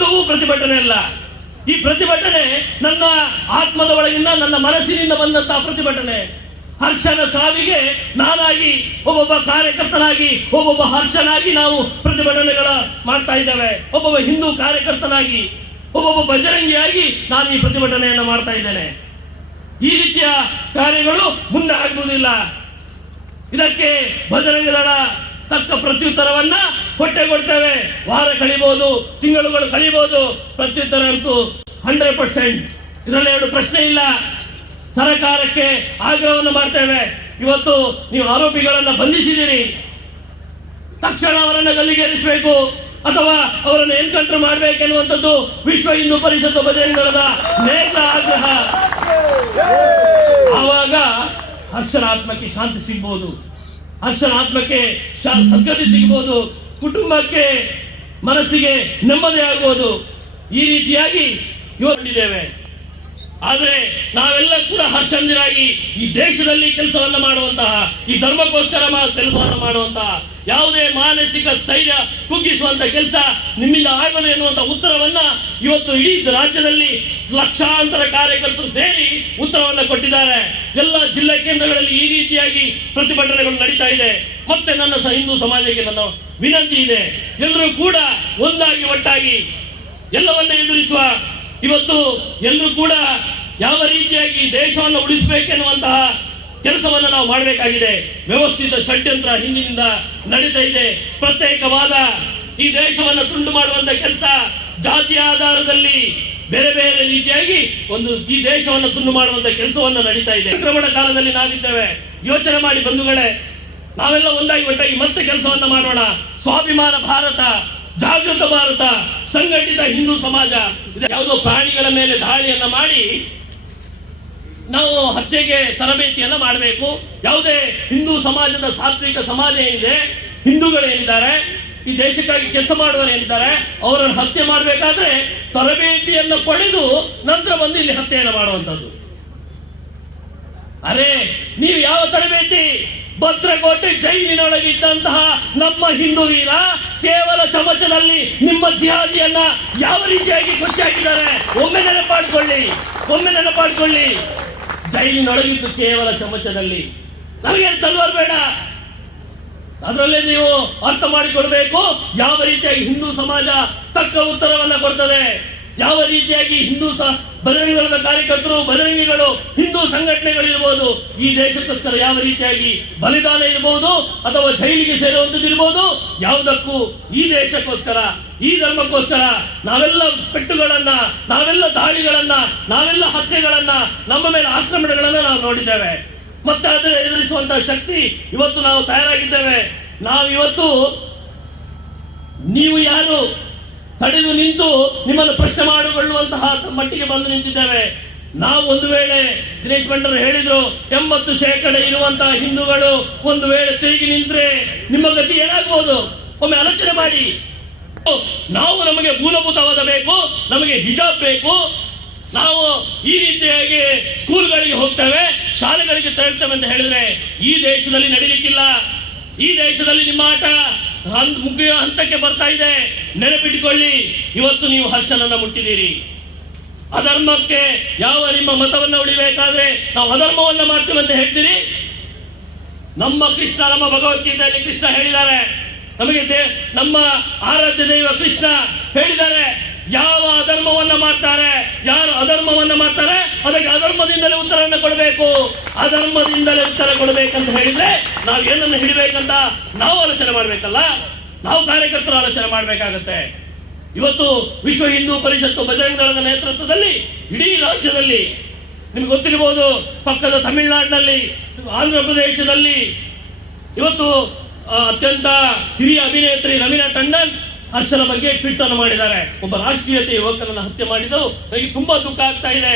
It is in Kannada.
ವಿರುದ್ಧವೂ ಪ್ರತಿಭಟನೆ ಅಲ್ಲ. ಈ ಪ್ರತಿಭಟನೆ ನನ್ನ ಆತ್ಮದ ಒಳಗಿಂದ, ನನ್ನ ಮನಸ್ಸಿನಿಂದ ಬಂದಂತಹ ಪ್ರತಿಭಟನೆ. ಹರ್ಷನ ಸಾವಿಗೆ ನಾನಾಗಿ, ಒಬ್ಬೊಬ್ಬ ಕಾರ್ಯಕರ್ತನಾಗಿ, ಒಬ್ಬೊಬ್ಬ ಹರ್ಷನಾಗಿ ನಾವು ಪ್ರತಿಭಟನೆಗಳ ಮಾಡ್ತಾ ಇದ್ದೇವೆ. ಒಬ್ಬೊಬ್ಬ ಹಿಂದೂ ಕಾರ್ಯಕರ್ತನಾಗಿ, ಒಬ್ಬೊಬ್ಬ ಬಜರಂಗಿಯಾಗಿ ನಾನು ಈ ಪ್ರತಿಭಟನೆಯನ್ನು ಮಾಡ್ತಾ ಇದ್ದೇನೆ. ಈ ರೀತಿಯ ಕಾರ್ಯಗಳು ಮುಂದೆ ಆಗುವುದಿಲ್ಲ. ಇದಕ್ಕೆ ಬಜರಂಗ ದಳ ತಕ್ಕ ಪ್ರತ್ಯುತ್ತರವನ್ನ ಕೊಡ್ತೇವೆ. ವಾರ ಕಳಿಬಹುದು, ತಿಂಗಳುಗಳು ಕಳಿಬಹುದು, ಪ್ರತ್ಯುತ್ತರ ಅಂತೂ 100%. ಇದರಲ್ಲಿ ಎರಡು ಪ್ರಶ್ನೆ ಇಲ್ಲ. ಸರ್ಕಾರಕ್ಕೆ ಆಗ್ರಹವನ್ನು ಮಾಡ್ತೇವೆ. ಇವತ್ತು ನೀವು ಆರೋಪಿಗಳನ್ನು ಬಂಧಿಸಿದ್ದೀರಿ, ತಕ್ಷಣ ಅವರನ್ನು ಗಲ್ಲಿಗೇರಿಸಬೇಕು ಅಥವಾ ಅವರನ್ನು ಎನ್ಕೌಂಟರ್ ಮಾಡಬೇಕೆನ್ನುವಂಥದ್ದು ವಿಶ್ವ ಹಿಂದೂ ಪರಿಷತ್ತು ಬಜರಂಗ ದಳದ ನೇರ ಆಗ್ರಹ. ಆವಾಗ ಹರ್ಷನ ಆತ್ಮಕ್ಕೆ ಶಾಂತಿ ಸಿಗಬಹುದು, ಹರ್ಷನ ಆತ್ಮಕ್ಕೆ ಸದ್ಗತಿ ಸಿಗಬಹುದು, ಕುಟುಂಬಕ್ಕೆ ಮನಸ್ಸಿಗೆ ನೆಮ್ಮದಿ ಆಗಬಹುದು. ಈ ರೀತಿಯಾಗಿ ಇವತ್ತಿದ್ದೇವೆ. ಆದರೆ ನಾವೆಲ್ಲ ಕೂಡ ಹರ್ಷಂದಿರಾಗಿ ಈ ದೇಶದಲ್ಲಿ ಕೆಲಸವನ್ನ ಮಾಡುವಂತಹ, ಈ ಧರ್ಮಕ್ಕೋಸ್ಕರ ಕೆಲಸವನ್ನು ಮಾಡುವಂತಹ, ಯಾವುದೇ ಮಾನಸಿಕ ಸ್ಥೈರ್ಯ ಕುಗ್ಗಿಸುವಂತ ಕೆಲಸ ನಿಮ್ಮಿಂದ ಆಗದು ಎನ್ನುವಂತ ಉತ್ತರವನ್ನ ಇವತ್ತು ಇಡೀ ರಾಜ್ಯದಲ್ಲಿ ಲಕ್ಷಾಂತರ ಕಾರ್ಯಕರ್ತರು ಸೇರಿ ಉತ್ತರವನ್ನ ಕೊಟ್ಟಿದ್ದಾರೆ. ಎಲ್ಲ ಜಿಲ್ಲಾ ಕೇಂದ್ರಗಳಲ್ಲಿ ಈ ರೀತಿಯಾಗಿ ಪ್ರತಿಭಟನೆಗಳು ನಡೀತಾ ಇದೆ. ಮತ್ತೆ ನನ್ನ ಹಿಂದೂ ಸಮಾಜಕ್ಕೆ ನನ್ನ ವಿನಂತಿ ಇದೆ, ಎಲ್ಲರೂ ಕೂಡ ಒಂದಾಗಿ ಒಟ್ಟಾಗಿ ಎಲ್ಲವನ್ನ ಎದುರಿಸುವ. ಇವತ್ತು ಎಲ್ಲರೂ ಕೂಡ ಯಾವ ರೀತಿಯಾಗಿ ದೇಶವನ್ನು ಉಳಿಸಬೇಕೆನ್ನುವಂತಹ ಕೆಲಸವನ್ನು ನಾವು ಮಾಡಬೇಕಾಗಿದೆ. ವ್ಯವಸ್ಥಿತ ಷಡ್ಯಂತ್ರ ಹಿಂದಿನಿಂದ ನಡೀತಾ ಇದೆ. ಪ್ರತ್ಯೇಕವಾದ ಈ ದೇಶವನ್ನು ತುಂಡು ಮಾಡುವಂತ ಕೆಲಸ, ಜಾತಿಯ ಆಧಾರದಲ್ಲಿ ಬೇರೆ ಬೇರೆ ರೀತಿಯಾಗಿ ಈ ದೇಶವನ್ನು ತುಂಡು ಮಾಡುವಂತ ಕೆಲಸವನ್ನು ನಡೀತಾ ಇದೆ. ಸಂಕ್ರಮಣ ಕಾಲದಲ್ಲಿ ನಾವಿದ್ದೇವೆ. ಯೋಚನೆ ಮಾಡಿ ಬಂಧುಗಳೇ, ನಾವೆಲ್ಲ ಒಂದಾಗಿ ಒಟ್ಟಾಗಿ ಮತ್ತೆ ಕೆಲಸವನ್ನ ಮಾಡೋಣ. ಸ್ವಾಭಿಮಾನ ಭಾರತ, ಜಾಗೃತ ಭಾರತ, ಸಂಘಟಿತ ಹಿಂದೂ ಸಮಾಜ. ಯಾವುದೋ ಪ್ರಾಣಿಗಳ ಮೇಲೆ ದಾಳಿಯನ್ನ ಮಾಡಿ ನಾವು ಹತ್ಯೆಗೆ ತರಬೇತಿಯನ್ನ ಮಾಡಬೇಕು. ಯಾವುದೇ ಹಿಂದೂ ಸಮಾಜದ ಸಾತ್ವಿಕ ಸಮಾಜ ಏನಿದೆ, ಹಿಂದೂಗಳೇನಿದ್ದಾರೆ, ಈ ದೇಶಕ್ಕಾಗಿ ಕೆಲಸ ಮಾಡುವವರೇನಿದ್ದಾರೆ, ಅವರನ್ನು ಹತ್ಯೆ ಮಾಡಬೇಕಾದ್ರೆ ತರಬೇತಿಯನ್ನು ಪಡೆದು ನಂತರ ಬಂದು ಇಲ್ಲಿ ಹತ್ಯೆಯನ್ನು ಮಾಡುವಂಥದ್ದು. ಅರೆ, ನೀವು ಯಾವ ತರಬೇತಿ? ಭದ್ರಕೋಟೆ ಜೈಲಿನೊಳಗಿದ್ದಂತಹ ನಮ್ಮ ಹಿಂದೂ ವೀರ ಕೇವಲ ಚಮಚದಲ್ಲಿ ನಿಮ್ಮ ಜಿಹಾದಿಯನ್ನ ಯಾವ ರೀತಿಯಾಗಿ ಖುಷಿ ಹಾಕಿದ್ದಾರೆ ಒಮ್ಮೆ ನೆನಪಾಡ್ಕೊಳ್ಳಿ. ಜೈಲಿನೊಳಗಿದ್ದು ಕೇವಲ ಚಮಚದಲ್ಲಿ. ನಮಗೆ ತಲ್ವಾರ್ ಬೇಡ. ಅದರಲ್ಲೇ ನೀವು ಅರ್ಥ ಮಾಡಿಕೊಡ್ಬೇಕು ಯಾವ ರೀತಿಯಾಗಿ ಹಿಂದೂ ಸಮಾಜ ತಕ್ಕ ಉತ್ತರವನ್ನ ಕೊಡ್ತದೆ, ಯಾವ ರೀತಿಯಾಗಿ ಹಿಂದೂ ಬಜರಂಗದ ಕಾರ್ಯಕರ್ತರು, ಬಜರಂಗಿಗಳು, ಹಿಂದೂ ಸಂಘಟನೆಗಳಿರ್ಬೋದು, ಈ ದೇಶಕ್ಕೋಸ್ಕರ ಯಾವ ರೀತಿಯಾಗಿ ಬಲಿದಾನ ಇರಬಹುದು ಅಥವಾ ಜೈಲಿಗೆ ಸೇರುವಂತದ್ದು ಇರಬಹುದು. ಯಾವುದಕ್ಕೂ ಈ ದೇಶಕ್ಕೋಸ್ಕರ, ಈ ಧರ್ಮಕ್ಕೋಸ್ಕರ ನಾವೆಲ್ಲ ಪೆಟ್ಟುಗಳನ್ನ, ನಾವೆಲ್ಲ ದಾಳಿಗಳನ್ನ, ನಾವೆಲ್ಲ ಹತ್ಯೆಗಳನ್ನ, ನಮ್ಮ ಮೇಲೆ ಆಕ್ರಮಣಗಳನ್ನ ನಾವು ನೋಡಿದ್ದೇವೆ. ಮತ್ತೆ ಅದನ್ನು ಎದುರಿಸುವಂತಹ ಶಕ್ತಿ ಇವತ್ತು ನಾವು ತಯಾರಾಗಿದ್ದೇವೆ. ನಾವಿವತ್ತು ನೀವು ಯಾರು ತಡೆದು ನಿಂತು ನಿಮ್ಮನ್ನು ಪ್ರಶ್ನೆ ಮಾಡಿಕೊಳ್ಳುವಂತಹ ಮಟ್ಟಿಗೆ ಬಂದು ನಿಂತಿದ್ದೇವೆ. ನಾವು ಒಂದು ವೇಳೆ ದಿನೇಶ್ ಬಂಡರು ಹೇಳಿದ್ರು 80% ಇರುವಂತಹ ಹಿಂದೂಗಳು ಒಂದು ವೇಳೆ ತಿರುಗಿ ನಿಂತ್ರೆ ನಿಮ್ಮ ಗತಿ ಏನಾಗಬಹುದು? ಒಮ್ಮೆ ಆಲೋಚನೆ ಮಾಡಿ. ನಾವು ನಮಗೆ ಮೂಲಭೂತವಾದ ಬೇಕು, ನಮಗೆ ಹಿಜಾಬ್ ಬೇಕು, ನಾವು ಈ ರೀತಿಯಾಗಿ ಸ್ಕೂಲ್ಗಳಿಗೆ ಹೋಗ್ತೇವೆ, ಶಾಲೆಗಳಿಗೆ ತೆರಳ್ತೇವೆ ಅಂತ ಹೇಳಿದ್ರೆ ಈ ದೇಶದಲ್ಲಿ ನಡೀಲಿಕ್ಕಿಲ್ಲ. ಈ ದೇಶದಲ್ಲಿ ನಿಮ್ಮ ಆಟ ಮುಗಿಯುವ ಹಂತಕ್ಕೆ ಬರ್ತಾ ಇದೆ. ನೆನಪಿಟ್ಟುಕೊಳ್ಳಿ, ಇವತ್ತು ನೀವು ಹರ್ಷನನ್ನ ಮುಟ್ಟಿದ್ದೀರಿ. ಅಧರ್ಮಕ್ಕೆ ಯಾವ ನಿಮ್ಮ ಮತವನ್ನ ಉಳಿಬೇಕಾದ್ರೆ ನಾವು ಅಧರ್ಮವನ್ನ ಮಾಡ್ತೀವಿ ಅಂತ ಹೇಳ್ತೀರಿ. ನಮ್ಮ ಕೃಷ್ಣ, ನಮ್ಮ ಭಗವದ್ಗೀತೆಯಲ್ಲಿ ಕೃಷ್ಣ ಹೇಳಿದ್ದಾರೆ, ನಮಗೆ ನಮ್ಮ ಆರಾಧ್ಯ ದೈವ ಕೃಷ್ಣ ಹೇಳಿದ್ದಾರೆ, ಯಾವ ಅಧರ್ಮವನ್ನ ಮಾಡ್ತಾರೆ, ಯಾರು ಅಧರ್ಮವನ್ನ ಮಾಡ್ತಾರೆ ಅದಕ್ಕೆ ಅಧರ್ಮದಿಂದಲೇ ಉತ್ತರವನ್ನು ಕೊಡಬೇಕು. ಅಧರ್ಮದಿಂದಲೇ ಉತ್ತರ ಕೊಡಬೇಕಂತ ಹೇಳಿದ್ರೆ ನಾವು ಏನನ್ನು ಹಿಡಿಬೇಕಂತ ನಾವು ಆಲೋಚನೆ ಮಾಡ್ಬೇಕಲ್ಲ, ನಾವು ಕಾರ್ಯಕರ್ತರು ಆಲೋಚನೆ ಮಾಡ್ಬೇಕಾಗತ್ತೆ. ಇವತ್ತು ವಿಶ್ವ ಹಿಂದೂ ಪರಿಷತ್ತು ಬಜರಂಗ ದಳದ ನೇತೃತ್ವದಲ್ಲಿ ಇಡೀ ರಾಜ್ಯದಲ್ಲಿ, ನಿಮ್ಗೆ ಗೊತ್ತಿರಬಹುದು, ಪಕ್ಕದ ತಮಿಳುನಾಡಿನಲ್ಲಿ, ಆಂಧ್ರ ಪ್ರದೇಶದಲ್ಲಿ ಇವತ್ತು ಅತ್ಯಂತ ಹಿರಿಯ ಅಭಿನೇತ್ರಿ ರವೀನಾ ಟಂಡನ್ ಹರ್ಷನ ಬಗ್ಗೆ ಟ್ವೀಟ್ ಅನ್ನು ಮಾಡಿದ್ದಾರೆ. ಒಬ್ಬ ರಾಷ್ಟ್ರೀಯತೆ ಯುವಕರನ್ನು ಹತ್ಯೆ ಮಾಡಿದ್ದು ನನಗೆ ತುಂಬಾ ದುಃಖ ಆಗ್ತಾ ಇದೆ.